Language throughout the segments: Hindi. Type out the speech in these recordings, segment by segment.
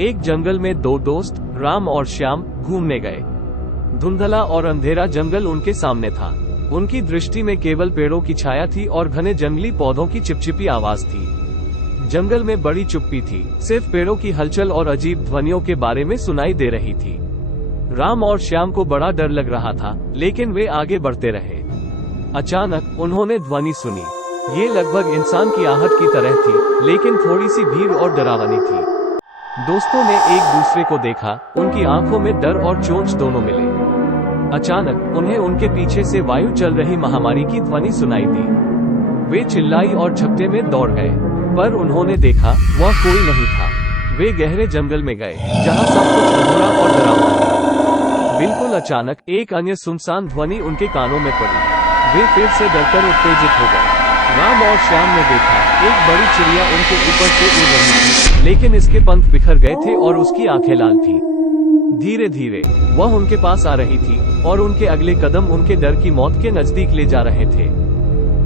एक जंगल में दो दोस्त राम और श्याम घूमने गए। धुंधला और अंधेरा जंगल उनके सामने था। उनकी दृष्टि में केवल पेड़ों की छाया थी और घने जंगली पौधों की चिपचिपी आवाज थी। जंगल में बड़ी चुप्पी थी, सिर्फ पेड़ों की हलचल और अजीब ध्वनियों के बारे में सुनाई दे रही थी। राम और श्याम को बड़ा डर लग रहा था, लेकिन वे आगे बढ़ते रहे। अचानक उन्होंने ध्वनि सुनी। ये लगभग इंसान की आहट की तरह थी, लेकिन थोड़ी सी भीड़ और डरावनी थी। दोस्तों ने एक दूसरे को देखा, उनकी आंखों में डर और चोंच दोनों मिले। अचानक उन्हें उनके पीछे से वायु चल रही महामारी की ध्वनि सुनाई दी। वे चिल्लाई और झपटे में दौड़ गए, पर उन्होंने देखा वह कोई नहीं था। वे गहरे जंगल में गए, जहां सब कुछ अधूरा और डरावना था। बिल्कुल अचानक एक अन्य सुनसान ध्वनि उनके कानों में पड़ी। वे फिर से डरकर उत्तेजित हो गए। राम और श्याम ने देखा, एक बड़ी चिड़िया उनके ऊपर से उड़ रही थी, लेकिन इसके पंख बिखर गए थे और उसकी आंखें लाल थी। धीरे धीरे वह उनके पास आ रही थी और उनके अगले कदम उनके डर की मौत के नजदीक ले जा रहे थे।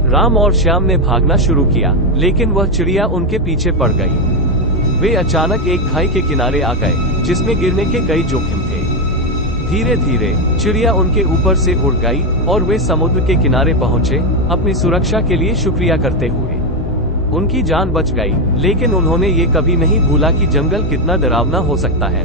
राम और श्याम ने भागना शुरू किया, लेकिन वह चिड़िया उनके पीछे पड़ गई। वे अचानक एक खाई के किनारे आ गए, जिसमें गिरने के कई जोखिम थे। धीरे धीरे चिड़िया उनके ऊपर से उड़ गई और वे समुद्र के किनारे पहुंचे, अपनी सुरक्षा के लिए शुक्रिया करते हुए। उनकी जान बच गई, लेकिन उन्होंने ये कभी नहीं भूला कि जंगल कितना डरावना हो सकता है।